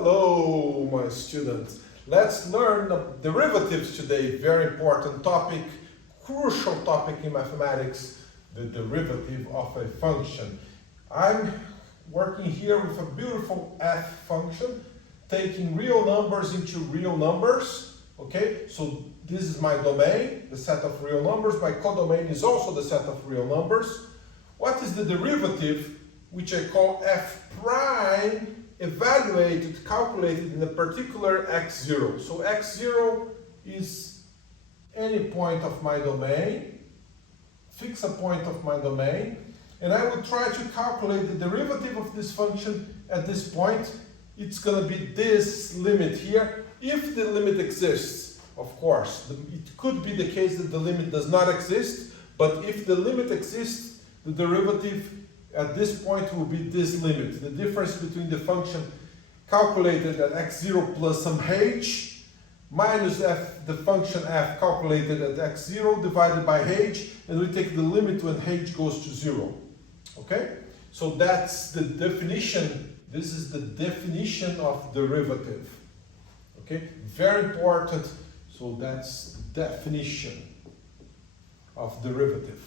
Hello, my students. Let's learn the derivatives today. Very important topic, crucial topic in mathematics, the derivative of a function. I'm working here with a beautiful f function, taking real numbers into real numbers. Okay, so this is my domain, the set of real numbers. My codomain is also the set of real numbers. What is the derivative, which I call f prime, evaluated, calculated in a particular x0. So x0 is any point of my domain, fix a point of my domain, and I will try to calculate the derivative of this function at this point. It's going to be this limit here, if the limit exists, of course. It could be the case that the limit does not exist, but if the limit exists, the derivative at this point will be this limit, the difference between the function calculated at x0 plus some h minus f, the function f calculated at x0 divided by h, and we take the limit when h goes to 0. Okay? So that's the definition. This is the definition of derivative. Okay? Very important. So that's the definition of derivative.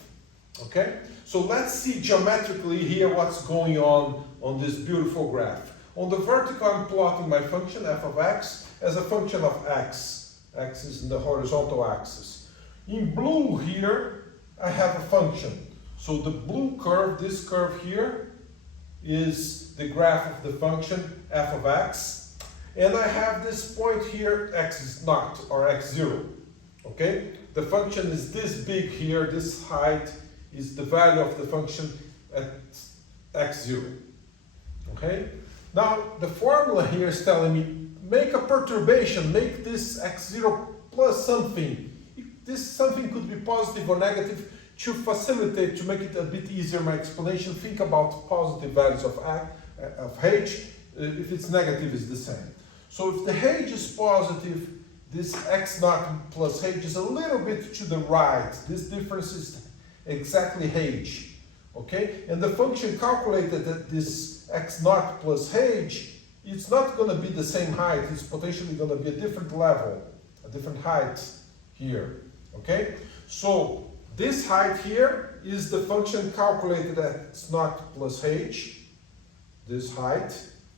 Okay, so let's see geometrically here what's going on this beautiful graph. On the vertical, I'm plotting my function f of x as a function of x. X is in the horizontal axis. In blue here, I have a function. So the blue curve, this curve here, is the graph of the function f of x. And I have this point here, x is naught, or x0. Okay, the function is this big here, this height is the value of the function at x0. Okay? Now, the formula here is telling me, make a perturbation, make this x0 plus something. This something could be positive or negative. To facilitate, to make it a bit easier, my explanation, think about positive values of h. If it's negative, it's the same. So if the h is positive, this x0 plus h is a little bit to the right. This difference is exactly h, okay? And the function calculated at this x0 plus h, it's not going to be the same height, it's potentially going to be a different level, a different height here, okay? So this height here is the function calculated at x0 plus h, this height,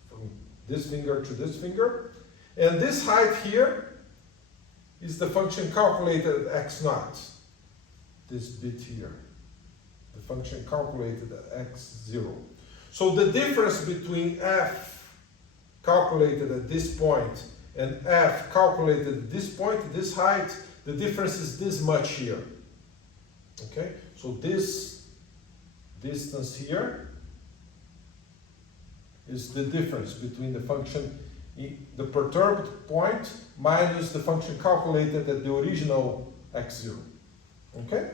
from this finger to this finger, and this height here is the function calculated at x0. This bit here, the function calculated at x0. So the difference between f calculated at this point and f calculated at this point, this height, the difference is this much here. Okay, so this distance here is the difference between the function, the perturbed point, minus the function calculated at the original x0. Okay?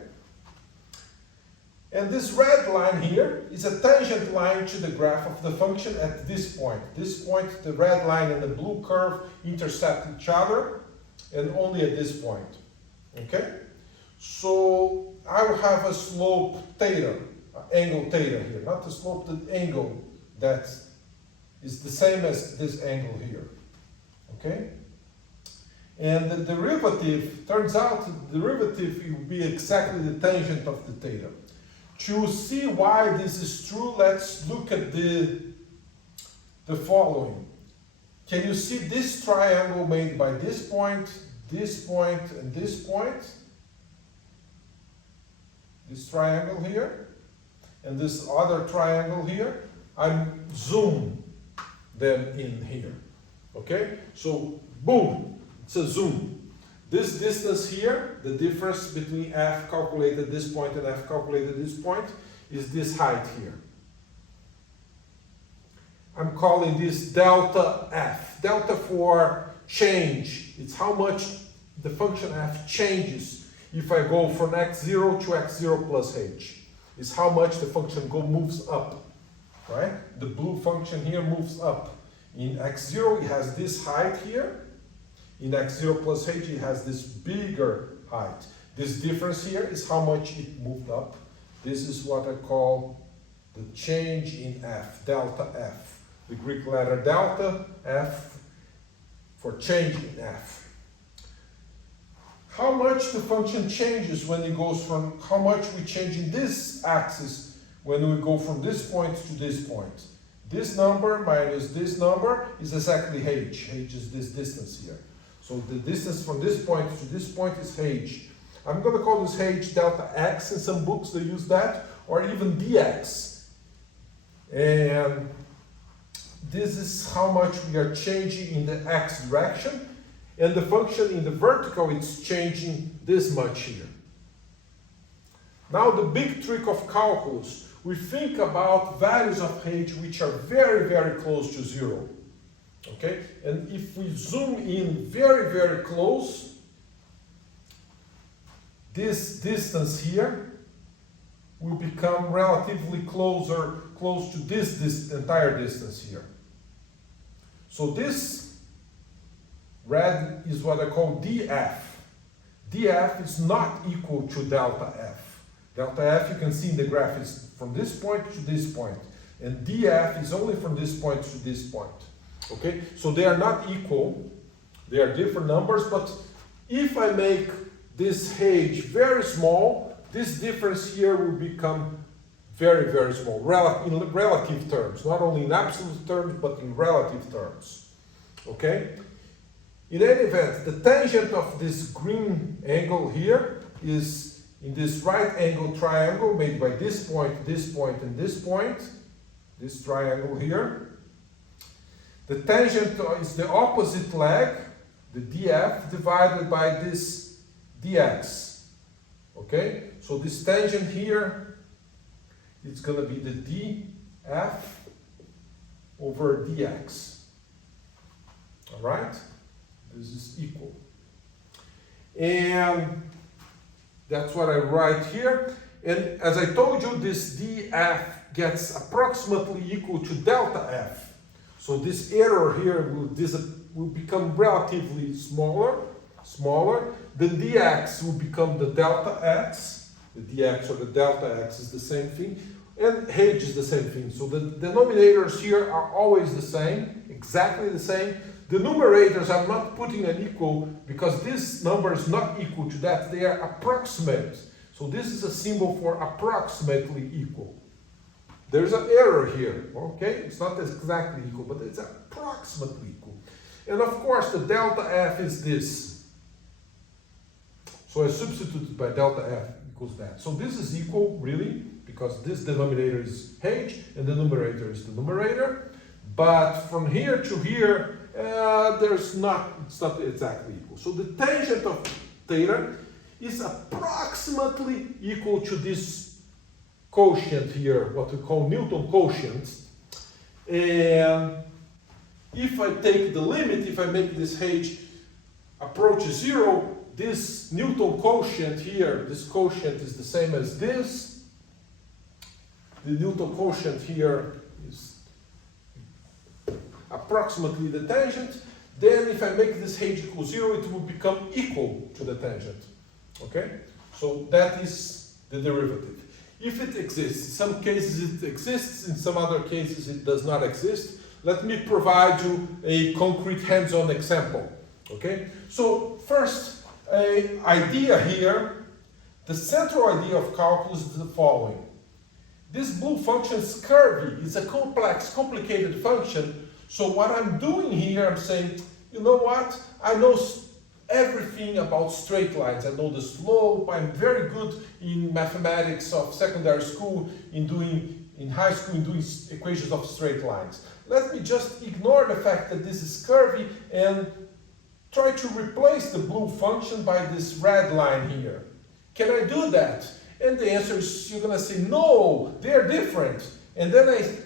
And this red line here is a tangent line to the graph of the function at this point. This point, the red line and the blue curve intersect each other, and only at this point. Okay? So I will have a slope theta, angle theta here, not the slope, the angle that is the same as this angle here. Okay? And the derivative, turns out the derivative will be exactly the tangent of the theta. To see why this is true, let's look at the following. Can you see this triangle made by this point, and this point? This triangle here, and this other triangle here. I'm zoom them in here. Okay? So, boom, it's a zoom. This distance here, the difference between f calculated at this point and f calculated at this point, is this height here. I'm calling this delta f. Delta for change. It's how much the function f changes if I go from x0 to x0 plus h. It's how much the function moves up. Right? The blue function here moves up. In x0 it has this height here. In x0 plus h, it has this bigger height. This difference here is how much it moved up. This is what I call the change in f, delta f. the Greek letter delta, f, for change in f. How much the function changes when it goes from, how much we change in this axis when we go from this point to this point. This number minus this number is exactly h. H is this distance here. So the distance from this point to this point is h. I'm going to call this h delta x. In some books they use that, or even dx. And this is how much we are changing in the x direction. And the function in the vertical, it's changing this much here. Now the big trick of calculus, we think about values of h which are very, very close to zero. Okay? And if we zoom in very, very close, this distance here will become relatively close to this entire distance here. So this red is what I call df. df is not equal to delta f. Delta f, you can see in the graph, is from this point to this point. And df is only from this point to this point. Okay? So they are not equal. They are different numbers, but if I make this h very small, this difference here will become very, very small, in relative terms. Not only in absolute terms, but in relative terms. Okay? In any event, the tangent of this green angle here is in this right angle triangle made by this point, and this point, this triangle here. The tangent is the opposite leg, the df, divided by this dx. Okay? So this tangent here, it's going to be the df over dx. All right? This is equal. And that's what I write here. And as I told you, this df gets approximately equal to delta f. So this error here will become relatively smaller. The dx will become the delta x. The dx or the delta x is the same thing. And h is the same thing. So the denominators here are always the same, exactly the same. The numerators, I'm not putting an equal because this number is not equal to that. They are approximate. So this is a symbol for approximately equal. There's an error here, okay? It's not exactly equal, but it's approximately equal. And of course, the delta f is this. So I substituted by delta f equals that. So this is equal, really, because this denominator is h and the numerator is the numerator. But from here to here, it's not exactly equal. So the tangent of theta is approximately equal to this quotient here, what we call Newton quotient. And if I take the limit, if I make this h approach 0, this Newton quotient here, this quotient is the same as this. The Newton quotient here is approximately the tangent. Then if I make this h equal 0, it will become equal to the tangent. Okay? So that is the derivative. If it exists, in some cases it exists, in some other cases it does not exist. Let me provide you a concrete hands-on example. Okay? So first, an idea here. The central idea of calculus is the following. This blue function is curvy. It's a complex, complicated function. So what I'm doing here, I'm saying, you know what? I know everything about straight lines. I know the slope. I'm very good in mathematics of secondary school, in high school, in doing equations of straight lines. Let me just ignore the fact that this is curvy and try to replace the blue function by this red line here. Can I do that? And the answer is, you're going to say, no, they're different. And then I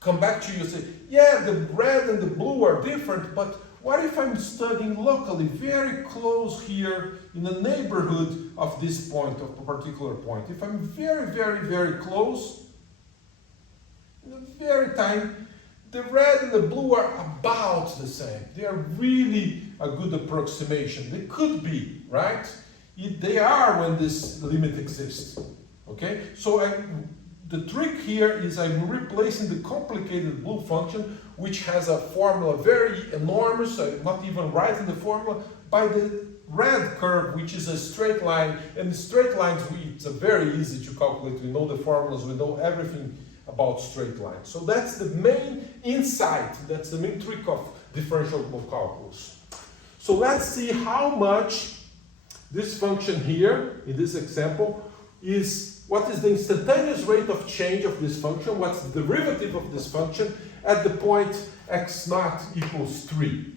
come back to you and say, yeah, the red and the blue are different, but what if I'm studying locally, very close here in the neighborhood of this point, of a particular point? If I'm very, very, very close, in the very tiny, the red and the blue are about the same. They are really a good approximation. They could be, right? They are when this limit exists. Okay? So the trick here is I'm replacing the complicated blue function which has a formula very enormous, not even writing the formula, by the red curve, which is a straight line. And the straight lines, it's very easy to calculate. We know the formulas, we know everything about straight lines. So that's the main insight, that's the main trick of differential calculus. So let's see how much this function here, in this example, is what is the instantaneous rate of change of this function, what's the derivative of this function at the point x naught equals 3.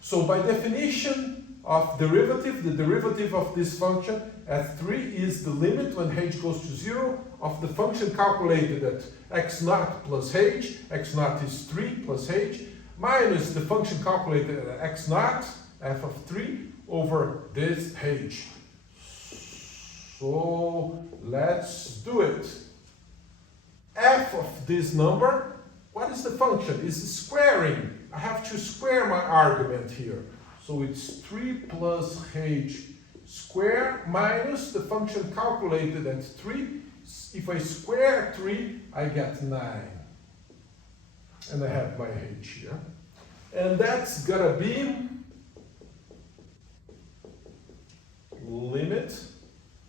So by definition of derivative, the derivative of this function at 3 is the limit when h goes to 0 of the function calculated at x naught plus h, x naught is 3 plus h, minus the function calculated at x naught, f of 3, over this h. So let's do it. F of this number, what is the function? Is squaring. I have to square my argument here. So it's 3 plus h square minus the function calculated at 3. If I square 3, I get 9. And I have my h here. And that's gonna be limit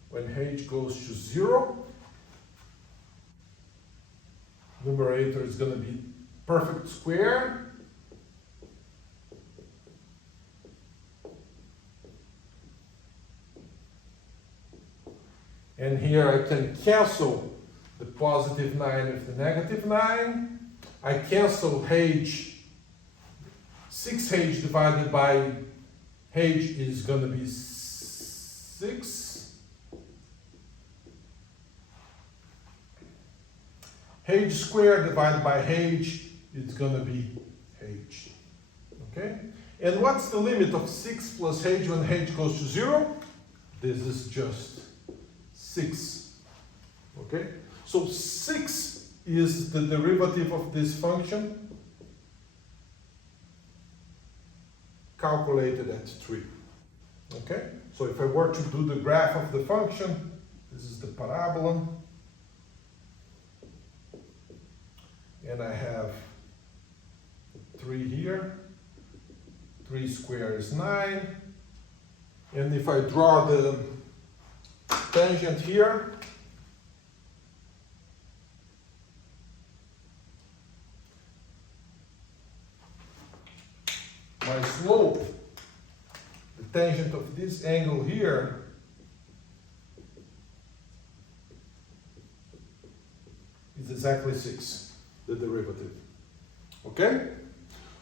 when h goes to 0. Numerator is going to be perfect square. And here I can cancel the positive 9 with the negative 9. I cancel h. 6h divided by h is going to be 6. H squared divided by h is going to be h. Okay? And what's the limit of 6 plus h when h goes to 0? This is just 6. Okay? So 6 is the derivative of this function calculated at 3. Okay? So if I were to do the graph of the function, this is the parabola. And I have 3 here. 3 squared is 9. And if I draw the tangent here, my slope, the tangent of this angle here, is exactly 6. The derivative. Okay?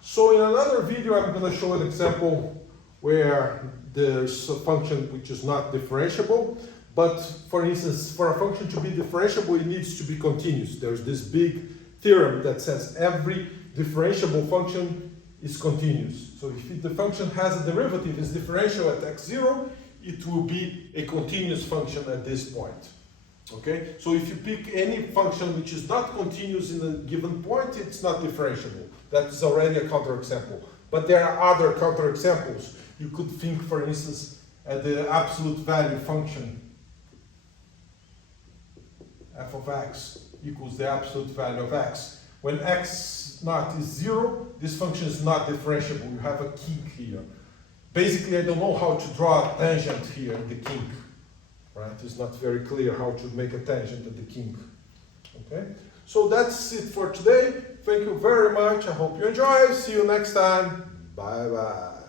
So in another video I'm going to show an example where there's a function which is not differentiable, but for instance, for a function to be differentiable, it needs to be continuous. There's this big theorem that says every differentiable function is continuous. So if the function has a derivative, is differential at x0, it will be a continuous function at this point. Okay, so if you pick any function which is not continuous in a given point, it's not differentiable. That's already a counterexample. But there are other counterexamples. You could think, for instance, at the absolute value function, f of x equals the absolute value of x. When x naught is 0, this function is not differentiable. You have a kink here. Basically, I don't know how to draw a tangent here in the kink. Right? It's not very clear how to make a tangent at the kink. Okay? So that's it for today. Thank you very much. I hope you enjoy. See you next time. Bye bye.